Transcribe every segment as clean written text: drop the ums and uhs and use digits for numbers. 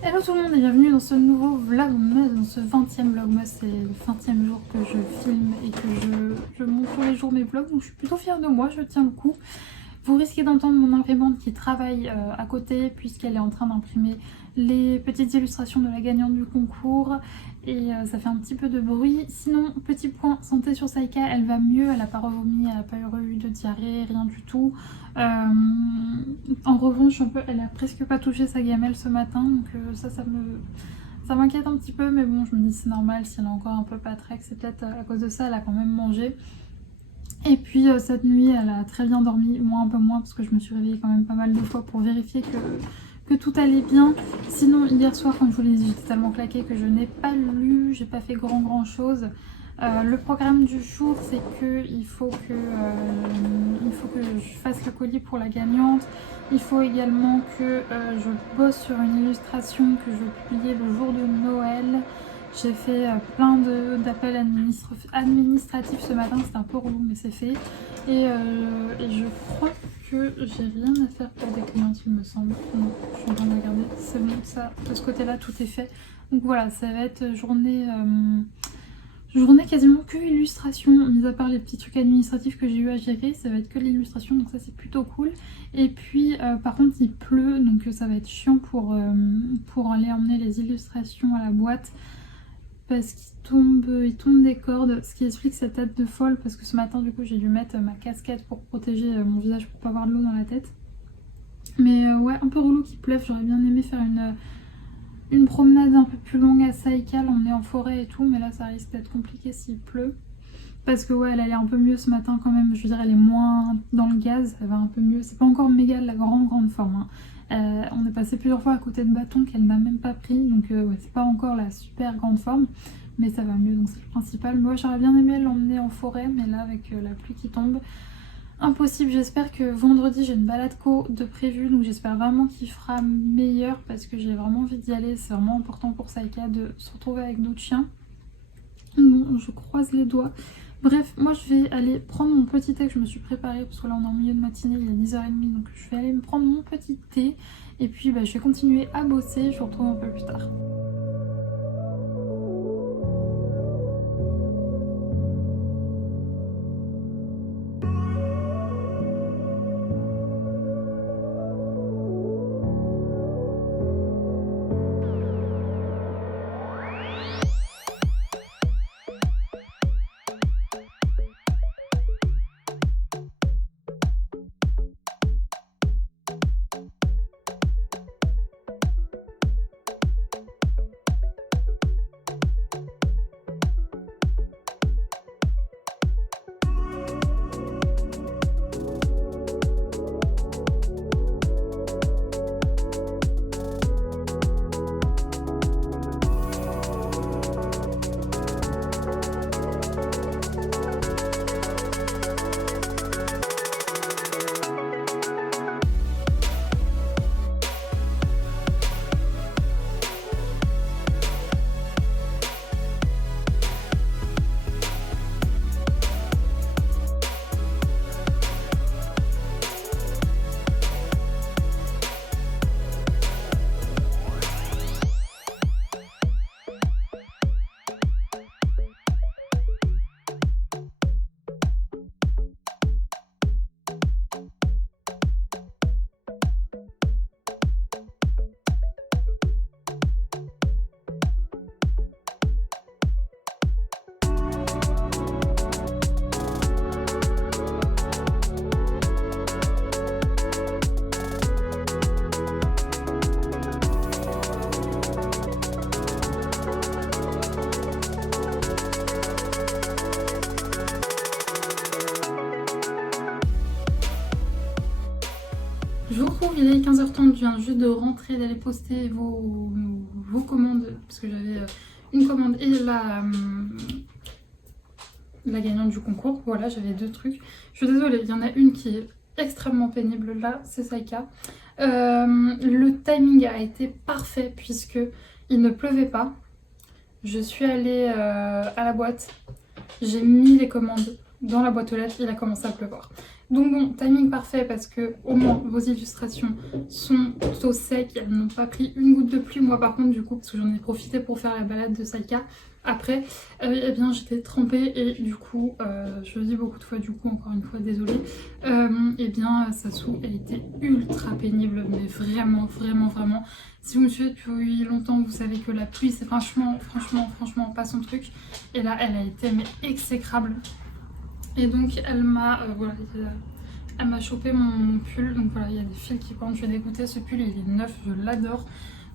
Hello tout le monde et bienvenue dans ce nouveau vlogmas, dans ce 20e vlogmas. C'est le 20e jour que je filme et que je monte tous les jours mes vlogs, donc je suis plutôt fière de moi, je tiens le coup. Vous risquez d'entendre mon imprimante qui travaille à côté puisqu'elle est en train d'imprimer les petites illustrations de la gagnante du concours et ça fait un petit peu de bruit. Sinon, petit point santé sur Saïka, elle va mieux, elle n'a pas revomi, elle n'a pas eu de diarrhée, rien du tout. En revanche, elle a presque pas touché sa gamelle ce matin, donc ça m'inquiète un petit peu, mais bon, je me dis c'est normal, si elle est encore un peu patraque, c'est peut-être à cause de ça, elle a quand même mangé. Et puis cette nuit, elle a très bien dormi, moi un peu moins parce que je me suis réveillée quand même pas mal de fois pour vérifier que tout allait bien. Sinon, hier soir, comme je vous l'ai dit, j'étais tellement claquée que je n'ai pas lu, j'ai pas fait grand chose. Le programme du jour, c'est qu'il faut que je fasse le colis pour la gagnante. Il faut également que je bosse sur une illustration que je vais publier le jour de Noël. J'ai fait plein d'appels administratifs ce matin, c'était un peu relou mais c'est fait. Et je crois que j'ai rien à faire pour des clientes il me semble. Non, je suis en train de regarder, c'est bon, ça, de ce côté là tout est fait. Donc voilà, ça va être journée quasiment que illustration, mis à part les petits trucs administratifs que j'ai eu à gérer, ça va être que l'illustration, donc ça c'est plutôt cool. Et puis par contre il pleut, donc ça va être chiant pour aller emmener les illustrations à la boîte. Parce qu'il tombe des cordes, ce qui explique cette tête de folle, parce que ce matin du coup j'ai dû mettre ma casquette pour protéger mon visage pour pas avoir de l'eau dans la tête. Mais ouais, un peu relou qu'il pleuve, j'aurais bien aimé faire une promenade un peu plus longue à Saïka, on est en forêt et tout, mais là ça risque d'être compliqué s'il pleut. Parce que ouais, elle allait un peu mieux ce matin quand même, je veux dire elle est moins dans le gaz, elle va un peu mieux, c'est pas encore méga la grande forme, hein. On est passé plusieurs fois à côté de bâtons qu'elle n'a même pas pris, donc ouais, c'est pas encore la super grande forme, mais ça va mieux, donc c'est le principal. Moi j'aurais bien aimé l'emmener en forêt, mais là avec la pluie qui tombe, impossible. J'espère que vendredi j'ai une balade co de prévu, donc j'espère vraiment qu'il fera meilleur parce que j'ai vraiment envie d'y aller, c'est vraiment important pour Saïka de se retrouver avec d'autres chiens. Non, je croise les doigts. Bref, moi je vais aller prendre mon petit thé que je me suis préparé parce que là on est en milieu de matinée, il est 10h30, donc je vais aller me prendre mon petit thé et puis je vais continuer à bosser, je vous retrouve un peu plus tard. Je vous retrouve, il est 15h30, je viens juste de rentrer, d'aller poster vos commandes, parce que j'avais une commande et la gagnante du concours. Voilà, j'avais deux trucs. Je suis désolée, il y en a une qui est extrêmement pénible là, c'est Saïka. Le timing a été parfait puisque il ne pleuvait pas. Je suis allée à la boîte, j'ai mis les commandes dans la boîte aux lettres, il a commencé à pleuvoir. Donc bon, timing parfait parce que au moins vos illustrations sont au sec, elles n'ont pas pris une goutte de pluie. Moi par contre du coup, parce que j'en ai profité pour faire la balade de Saïka, après, eh bien j'étais trempée et du coup, je le dis beaucoup de fois du coup, encore une fois désolée, eh bien Sassou a été ultra pénible, mais vraiment, vraiment, vraiment. Si vous me suivez depuis longtemps, vous savez que la pluie c'est franchement pas son truc. Et là, elle a été mais exécrable. Et donc elle m'a voilà, elle m'a chopé mon pull. Donc voilà, il y a des fils qui pendent. Je vais dégoûter, ce pull il est neuf, je l'adore.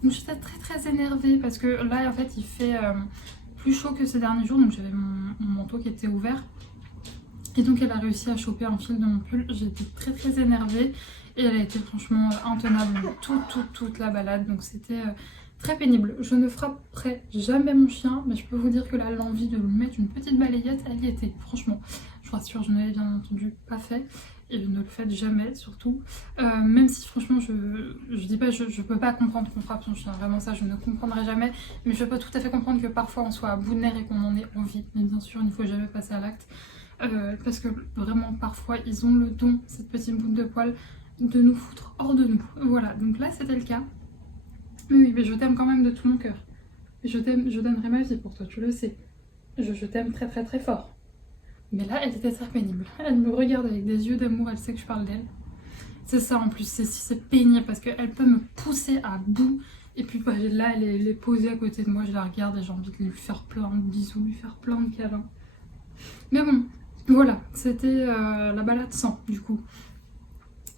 Donc j'étais très énervée parce que là en fait il fait plus chaud que ces derniers jours. Donc j'avais mon manteau qui était ouvert. Et donc elle a réussi à choper un fil de mon pull. J'étais très énervée. Et elle a été franchement intenable toute la balade. Donc c'était très pénible. Je ne frapperai jamais mon chien. Mais je peux vous dire que là l'envie de lui mettre une petite balayette, elle y était. Franchement. Je vous rassure, je ne l'ai bien entendu pas fait. Et ne le faites jamais surtout. Même si franchement je dis pas, je peux pas comprendre qu'on frappe son chien. Vraiment ça je ne comprendrai jamais. Mais je peux tout à fait comprendre que parfois on soit à bout de nerfs et qu'on en ait envie. Mais bien sûr il ne faut jamais passer à l'acte. Parce que vraiment parfois ils ont le don, cette petite boule de poil, de nous foutre hors de nous. Voilà, donc là c'était le cas. Mais oui, mais je t'aime quand même de tout mon cœur. Je t'aime, je donnerai ma vie pour toi, tu le sais. Je t'aime très fort. Mais là, elle était très pénible. Elle me regarde avec des yeux d'amour, elle sait que je parle d'elle. C'est ça en plus, c'est pénible parce qu'elle peut me pousser à bout. Et puis bah, là, elle est posée à côté de moi, je la regarde et j'ai envie de lui faire plein de bisous, lui faire plein de câlins. Mais bon, voilà, c'était la balade sans du coup.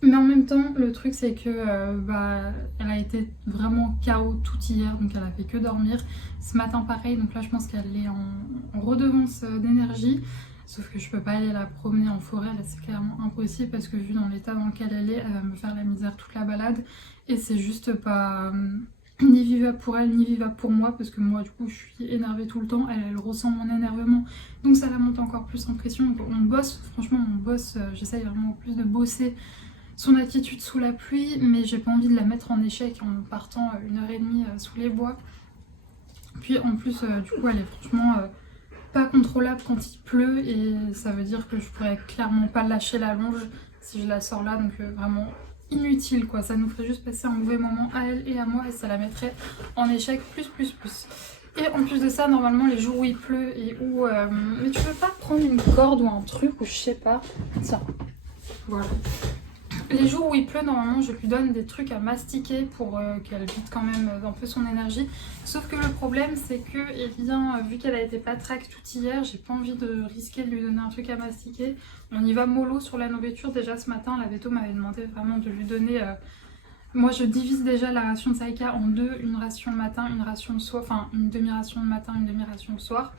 Mais en même temps, le truc c'est que bah, elle a été vraiment KO tout hier, donc elle a fait que dormir. Ce matin pareil, donc là je pense qu'elle est en redevance d'énergie. Sauf que je peux pas aller la promener en forêt, là c'est clairement impossible parce que vu dans l'état dans lequel elle va me faire la misère toute la balade. Et c'est juste pas ni vivable pour elle, ni vivable pour moi, parce que moi du coup je suis énervée tout le temps, elle ressent mon énervement, donc ça la monte encore plus en pression. Donc on bosse, franchement on bosse, j'essaye vraiment plus de bosser son attitude sous la pluie, mais j'ai pas envie de la mettre en échec en partant 1h30 sous les bois. Puis en plus du coup elle est franchement pas contrôlable quand il pleut et ça veut dire que je pourrais clairement pas lâcher la longe si je la sors là, donc vraiment inutile quoi, ça nous ferait juste passer un mauvais moment à elle et à moi et ça la mettrait en échec plus. Et en plus de ça, normalement les jours où il pleut et où mais tu peux pas prendre une corde ou un truc ou je sais pas, tiens, voilà. Les jours où il pleut, normalement, je lui donne des trucs à mastiquer pour qu'elle vide quand même un peu son énergie. Sauf que le problème, c'est que, eh bien, vu qu'elle a été patraque tout hier, j'ai pas envie de risquer de lui donner un truc à mastiquer. On y va mollo sur la nourriture. Déjà ce matin, la véto m'avait demandé vraiment de lui donner... Moi, je divise déjà la ration de Saïka en deux. Une ration le matin, une ration le soir. Enfin, une demi-ration le matin, une demi-ration le soir.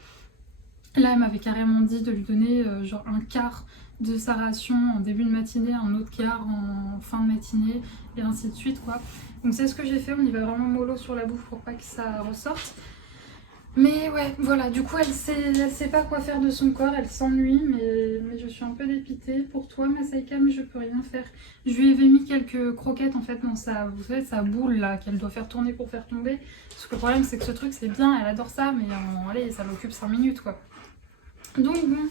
Là, elle m'avait carrément dit de lui donner genre un quart de sa ration en début de matinée, un autre quart en fin de matinée, et ainsi de suite quoi. Donc c'est ce que j'ai fait, on y va vraiment mollo sur la bouffe pour pas que ça ressorte. Mais ouais, voilà, du coup elle sait pas quoi faire de son corps, elle s'ennuie, mais je suis un peu dépitée pour toi ma Saïka, mais je peux rien faire. Je lui avais mis quelques croquettes en fait dans sa, vous savez, sa boule là, qu'elle doit faire tourner pour faire tomber. Parce que le problème c'est que ce truc c'est bien, elle adore ça, mais allez, ça l'occupe 5 minutes quoi. Donc bon,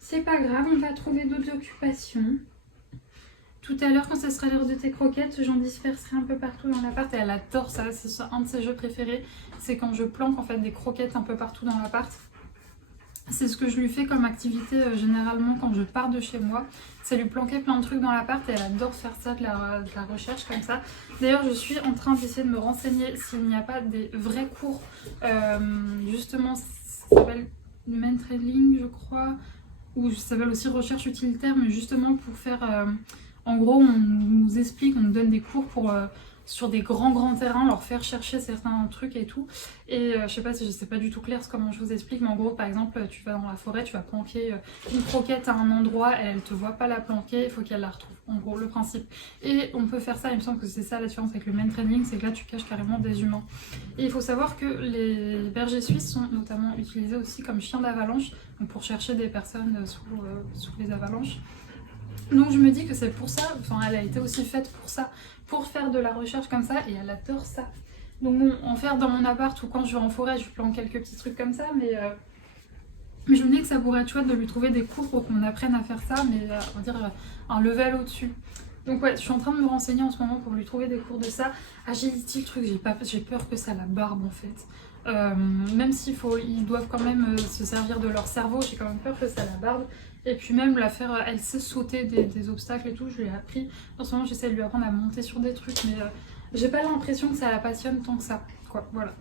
c'est pas grave, on va trouver d'autres occupations. Tout à l'heure, quand ce sera l'heure de tes croquettes, j'en disperserai un peu partout dans l'appart. Et elle adore ça, c'est un de ses jeux préférés. C'est quand je planque en fait des croquettes un peu partout dans l'appart. C'est ce que je lui fais comme activité généralement quand je pars de chez moi. C'est lui planquer plein de trucs dans l'appart et elle adore faire ça, de la recherche comme ça. D'ailleurs, je suis en train d'essayer de me renseigner s'il n'y a pas des vrais cours. Justement, ça s'appelle mentoring, je crois. Ou ça s'appelle aussi recherche utilitaire, mais justement pour faire... en gros, on nous explique, on nous donne des cours pour... sur des grands terrains, leur faire chercher certains trucs et tout. Et je sais pas si c'est pas du tout clair comment je vous explique, mais en gros, par exemple, tu vas dans la forêt, tu vas planquer une croquette à un endroit, elle te voit pas la planquer, il faut qu'elle la retrouve. En gros, le principe. Et on peut faire ça, il me semble que c'est ça la différence avec le main training, c'est que là, tu caches carrément des humains. Et il faut savoir que les bergers suisses sont notamment utilisés aussi comme chiens d'avalanche, pour chercher des personnes sous les avalanches. Donc je me dis que c'est pour ça, enfin elle a été aussi faite pour ça, pour faire de la recherche comme ça, et elle adore ça. Donc bon, en faire dans mon appart ou quand je vais en forêt, je planque quelques petits trucs comme ça, Mais je me dis que ça pourrait être chouette de lui trouver des cours pour qu'on apprenne à faire ça, mais on va dire un level au-dessus. Donc ouais, je suis en train de me renseigner en ce moment pour lui trouver des cours de ça. Agility, le truc, j'ai peur que ça la barbe en fait. Même ils doivent quand même se servir de leur cerveau, j'ai quand même peur que ça la barbe. Et puis même la faire, elle sait sauter des obstacles et tout, je lui ai appris. En ce moment j'essaie de lui apprendre à monter sur des trucs, mais j'ai pas l'impression que ça la passionne tant que ça. Quoi, voilà.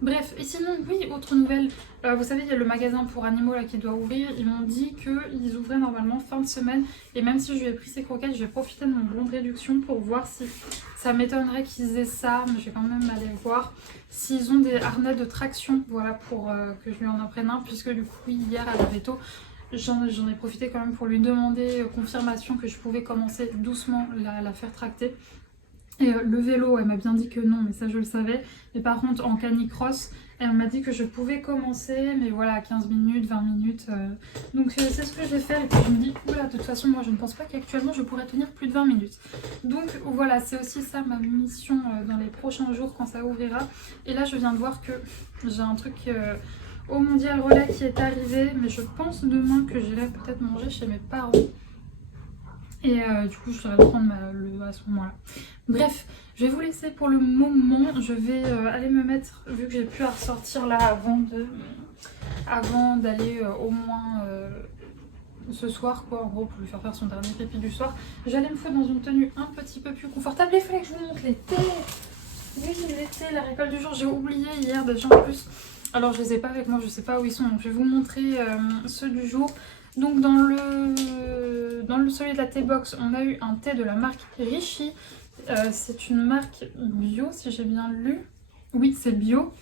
Bref, et sinon, oui, autre nouvelle, vous savez, il y a le magasin pour animaux là qui doit ouvrir. Ils m'ont dit qu'ils ouvraient normalement fin de semaine. Et même si je lui ai pris ces croquettes, je vais profiter de mon bon de réduction pour voir si ça m'étonnerait qu'ils aient ça. Mais je vais quand même aller voir s'ils ont des harnais de traction, voilà, pour que je lui en apprenne un. Puisque du coup, hier à la veto, j'en ai profité quand même pour lui demander confirmation que je pouvais commencer doucement la faire tracter. Et le vélo, elle m'a bien dit que non, mais ça je le savais. Mais par contre, en canicross, elle m'a dit que je pouvais commencer, mais voilà, 15 minutes, 20 minutes. Donc c'est ce que je vais faire. Et puis je me dis, oula, de toute façon, moi je ne pense pas qu'actuellement je pourrais tenir plus de 20 minutes. Donc voilà, c'est aussi ça ma mission dans les prochains jours quand ça ouvrira. Et là, je viens de voir que j'ai un truc au Mondial Relais qui est arrivé, mais je pense demain que j'irai peut-être manger chez mes parents. Et du coup, je devrais le prendre à ce moment-là. Bref, je vais vous laisser pour le moment. Je vais aller me mettre, vu que j'ai pu ressortir là avant d'aller au moins ce soir, quoi, en gros, pour lui faire son dernier pipi du soir. J'allais me foutre dans une tenue un petit peu plus confortable. Il fallait que je vous montre l'été. Oui, l'été, la récolte du jour. J'ai oublié hier déjà en plus. Alors, je les ai pas avec moi, je sais pas où ils sont. Donc, je vais vous montrer ceux du jour. Donc dans celui de la T-Box, on a eu un thé de la marque Richie. C'est une marque bio, si j'ai bien lu. Oui, c'est bio.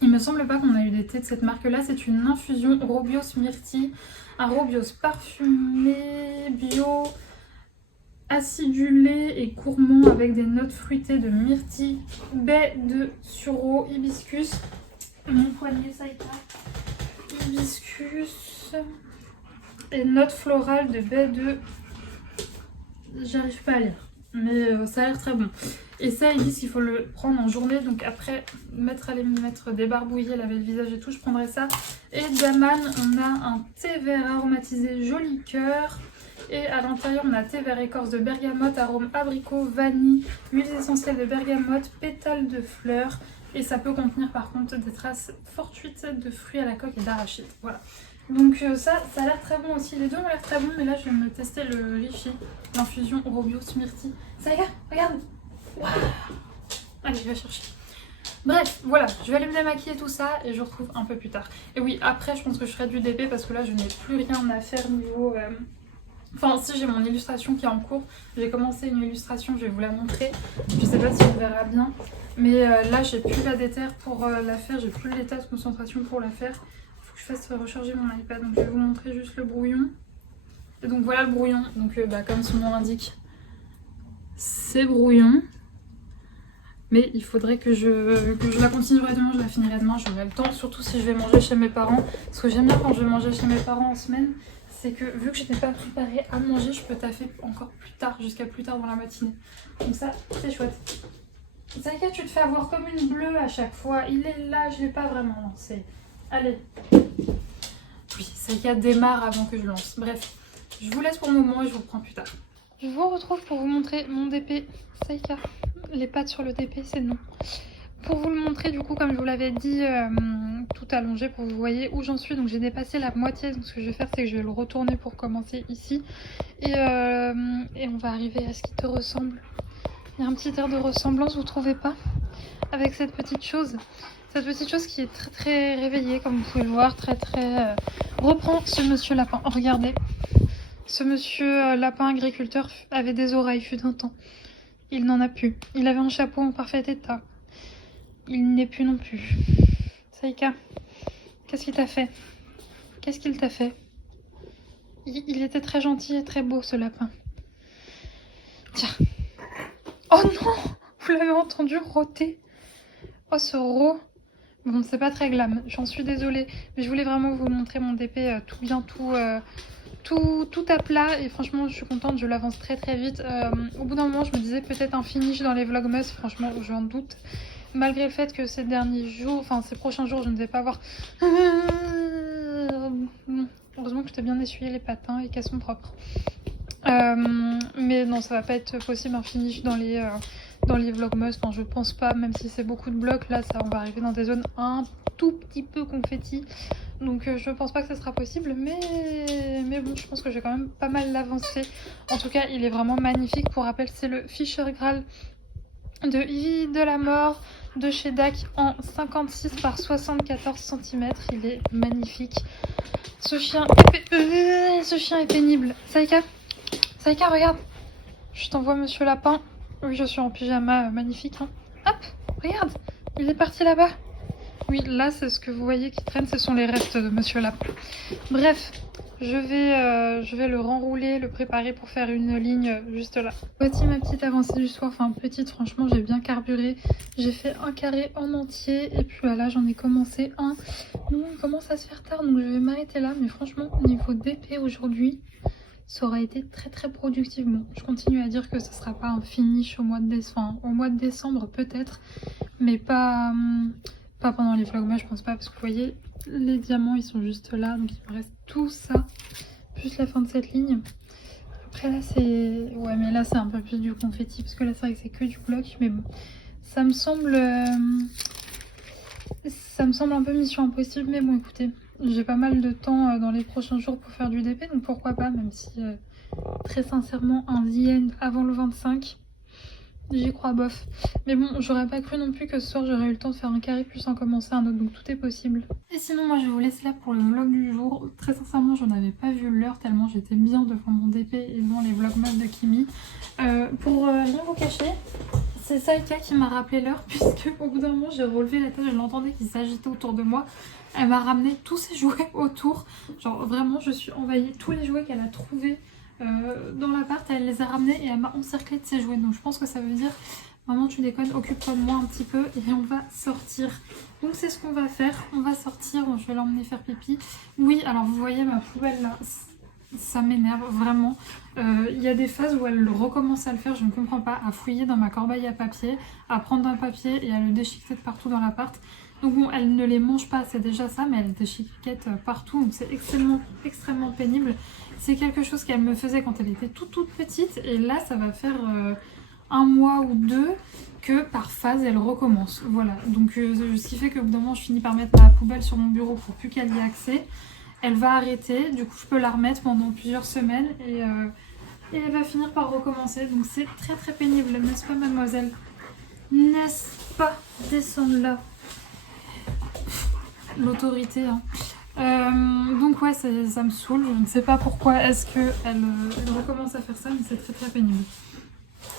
Il me semble pas qu'on a eu des thés de cette marque-là. C'est une infusion Robios Myrtille. Un Robios parfumé, bio, acidulé et gourmand avec des notes fruitées de myrtille, baie de sureau, hibiscus. Mon poignet, ça y est. Hibiscus... et notes florales de baie de... J'arrive pas à lire, mais ça a l'air très bon. Et ça, ils disent qu'il faut le prendre en journée, donc après aller me mettre débarbouiller, laver le visage et tout, je prendrai ça. Et d'Aman, on a un thé vert aromatisé joli cœur. Et à l'intérieur, on a thé vert écorce de bergamote, arôme abricot, vanille, huiles essentielles de bergamote, pétales de fleurs. Et ça peut contenir par contre des traces fortuites de fruits à la coque et d'arachide. Voilà. Donc ça a l'air très bon aussi. Les deux ont l'air très bons, mais là je vais me tester le Richie, l'infusion Robios Myrtille. Ça y est, regarde. Wow. Allez, je vais chercher. Bref, voilà, je vais aller me démaquiller tout ça et je vous retrouve un peu plus tard. Et oui, après je pense que je ferai du DP parce que là je n'ai plus rien à faire niveau... Enfin, si j'ai mon illustration qui est en cours, j'ai commencé une illustration, je vais vous la montrer. Je sais pas si on verra bien, mais là j'ai plus la déter pour la faire, j'ai plus l'état de concentration pour la faire. Je fasse recharger mon iPad, donc je vais vous montrer juste le brouillon. Et donc voilà le brouillon, donc comme son nom l'indique, c'est brouillon. Mais il faudrait que je la continuerai demain, je la finirai demain, j'aurai le temps, surtout si je vais manger chez mes parents. Ce que j'aime bien quand je vais manger chez mes parents en semaine, c'est que vu que j'étais pas préparée à manger, je peux taffer encore plus tard, jusqu'à plus tard dans la matinée. Donc ça, c'est chouette. Saïka, tu te fais avoir comme une bleue à chaque fois. Il est là, je l'ai pas vraiment lancé. Allez. Oui, Saïka démarre avant que je lance. Bref, je vous laisse pour le moment et je vous reprends plus tard. Je vous retrouve pour vous montrer mon DP. Saïka, les pattes sur le DP, c'est non. Pour vous le montrer, du coup, comme je vous l'avais dit, tout allongé pour que vous voyez où j'en suis. Donc j'ai dépassé la moitié. Donc ce que je vais faire, c'est que je vais le retourner pour commencer ici. Et on va arriver à ce qui te ressemble. Il y a un petit air de ressemblance, vous trouvez pas? Avec cette petite chose. Cette petite chose qui est très très réveillée, comme vous pouvez le voir, très très... Reprend ce monsieur lapin. Oh, regardez. Ce monsieur lapin agriculteur avait des oreilles, fut un temps. Il n'en a plus. Il avait un chapeau en parfait état. Il n'est plus non plus. Saïka, qu'est-ce qu'il t'a fait? Qu'est-ce qu'il t'a fait? Il était très gentil et très beau, ce lapin. Tiens. Oh non! Vous l'avez entendu rôter? Oh, ce rot! Bon, c'est pas très glam, j'en suis désolée. Mais je voulais vraiment vous montrer mon DP tout bien, tout à plat. Et franchement, je suis contente, je l'avance très très vite. Au bout d'un moment, je me disais peut-être un finish dans les vlogmas. Franchement, j'en doute. Malgré le fait que ces derniers jours, enfin ces prochains jours, je ne vais pas avoir heureusement que je t'ai bien essuyé les patins et qu'elles sont propres. Mais non, ça va pas être possible un finish dans les vlogmas, enfin je pense pas, même si c'est beaucoup de blocs, là ça on va arriver dans des zones un tout petit peu confetti, donc je pense pas que ça sera possible, mais bon, je pense que j'ai quand même pas mal avancé. En tout cas, il est vraiment magnifique. Pour rappel, c'est le Fischer Graal de Ivy de la Mort de chez DAC en 56 par 74 cm. Il est magnifique. Ce chien est pénible. Saïka, regarde. Je t'envoie Monsieur Lapin. Oui, je suis en pyjama, magnifique. Hein. Hop, regarde, il est parti là-bas. Oui, là, c'est ce que vous voyez qui traîne, ce sont les restes de Monsieur Lapin. Bref, je vais le renrouler, le préparer pour faire une ligne juste là. Voici ma petite avancée du soir. Enfin, petite, franchement, j'ai bien carburé. J'ai fait un carré en entier. Et puis voilà, j'en ai commencé un. Non, il commence à se faire tard, donc je vais m'arrêter là. Mais franchement, au niveau d'épée aujourd'hui, ça aura été très très productif. Bon, je continue à dire que ce sera pas un finish au mois de décembre. Enfin, au mois de décembre peut-être, mais pas pendant les vlogmas, je pense pas, parce que vous voyez, les diamants ils sont juste là, donc il me reste tout ça, plus la fin de cette ligne. Après là c'est... Ouais, mais là c'est un peu plus du confetti, parce que là c'est vrai que c'est que du bloc, mais bon, ça me semble un peu mission impossible, mais bon écoutez, j'ai pas mal de temps dans les prochains jours pour faire du DP, donc pourquoi pas, même si très sincèrement un The End avant le 25, j'y crois bof. Mais bon, j'aurais pas cru non plus que ce soir j'aurais eu le temps de faire un carré plus en commencer un autre, donc tout est possible. Et sinon moi je vais vous laisser là pour le vlog du jour. Très sincèrement j'en avais pas vu l'heure tellement j'étais bien devant mon DP et devant les vlogmas de Kimi. Pour rien vous cacher, c'est Saïka qui m'a rappelé l'heure, puisque au bout d'un moment j'ai relevé la tête, je l'entendais qui s'agitait autour de moi. Elle m'a ramené tous ses jouets autour, genre vraiment je suis envahie, tous les jouets qu'elle a trouvés dans l'appart, elle les a ramenés et elle m'a encerclée de ses jouets. Donc je pense que ça veut dire, maman tu déconnes, occupe-toi de moi un petit peu et on va sortir. Donc c'est ce qu'on va faire, on va sortir, je vais l'emmener faire pipi. Oui, alors vous voyez ma poubelle là, ça m'énerve vraiment. Il y a des phases où elle recommence à le faire, je ne comprends pas, à fouiller dans ma corbeille à papier, à prendre un papier et à le déchiqueter de partout dans l'appart. Donc bon, elle ne les mange pas, c'est déjà ça, mais elle déchiquette partout, donc c'est extrêmement pénible. C'est quelque chose qu'elle me faisait quand elle était toute petite, et là ça va faire un mois ou deux que par phase elle recommence. Voilà, donc ce qui fait qu'au bout d'un moment je finis par mettre ma poubelle sur mon bureau pour plus qu'elle y ait accès. Elle va arrêter, du coup je peux la remettre pendant plusieurs semaines et elle va finir par recommencer. Donc c'est très très pénible, n'est-ce pas mademoiselle? N'est-ce pas? Descendre là. L'autorité, hein. Donc ouais, ça me saoule, je ne sais pas pourquoi est-ce qu'elle recommence à faire ça, mais c'est très très pénible.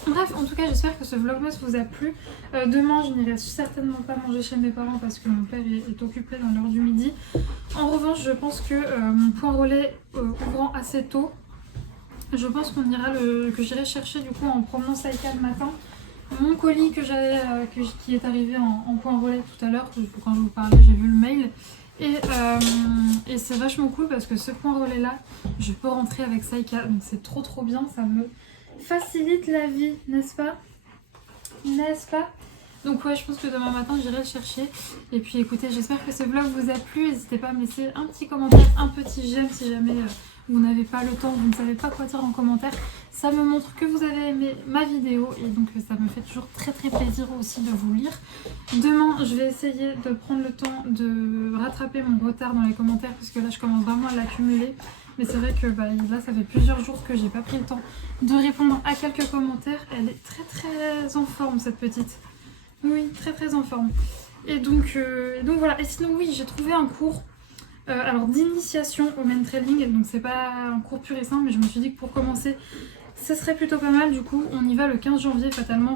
Bref, en tout cas j'espère que ce vlogmas vous a plu. Demain je n'irai certainement pas manger chez mes parents parce que mon père est occupé dans l'heure du midi. En revanche je pense que mon point relais ouvrant assez tôt, je pense qu'on ira que j'irai chercher du coup en promenant Saïka le matin. Mon colis qui est arrivé en point relais tout à l'heure, quand je vous parlais j'ai vu le mail. Et c'est vachement cool parce que ce point relais là, je peux rentrer avec Saïka, donc c'est trop bien, ça me facilite la vie, n'est-ce pas? N'est-ce pas? Donc ouais, je pense que demain matin j'irai le chercher. Et puis écoutez, j'espère que ce vlog vous a plu, n'hésitez pas à me laisser un petit commentaire, un petit j'aime si jamais vous n'avez pas le temps, vous ne savez pas quoi dire en commentaire. Ça me montre que vous avez aimé ma vidéo et donc ça me fait toujours très plaisir aussi de vous lire. Demain, je vais essayer de prendre le temps de rattraper mon retard dans les commentaires parce que là, je commence vraiment à l'accumuler. Mais c'est vrai que là, ça fait plusieurs jours que j'ai pas pris le temps de répondre à quelques commentaires. Elle est très en forme, cette petite. Oui, très en forme. Et donc voilà. Et sinon, oui, j'ai trouvé un cours alors d'initiation au main trading. Donc c'est pas un cours pur et simple, mais je me suis dit que pour commencer, ce serait plutôt pas mal. Du coup, on y va le 15 janvier. Fatalement,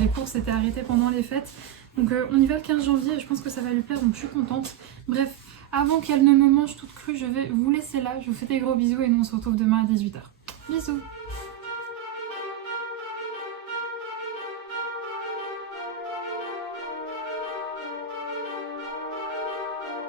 les cours s'étaient arrêtés pendant les fêtes. Donc on y va le 15 janvier et je pense que ça va lui plaire. Donc je suis contente. Bref, avant qu'elle ne me mange toute crue, je vais vous laisser là. Je vous fais des gros bisous et nous on se retrouve demain à 18 h. Bisous!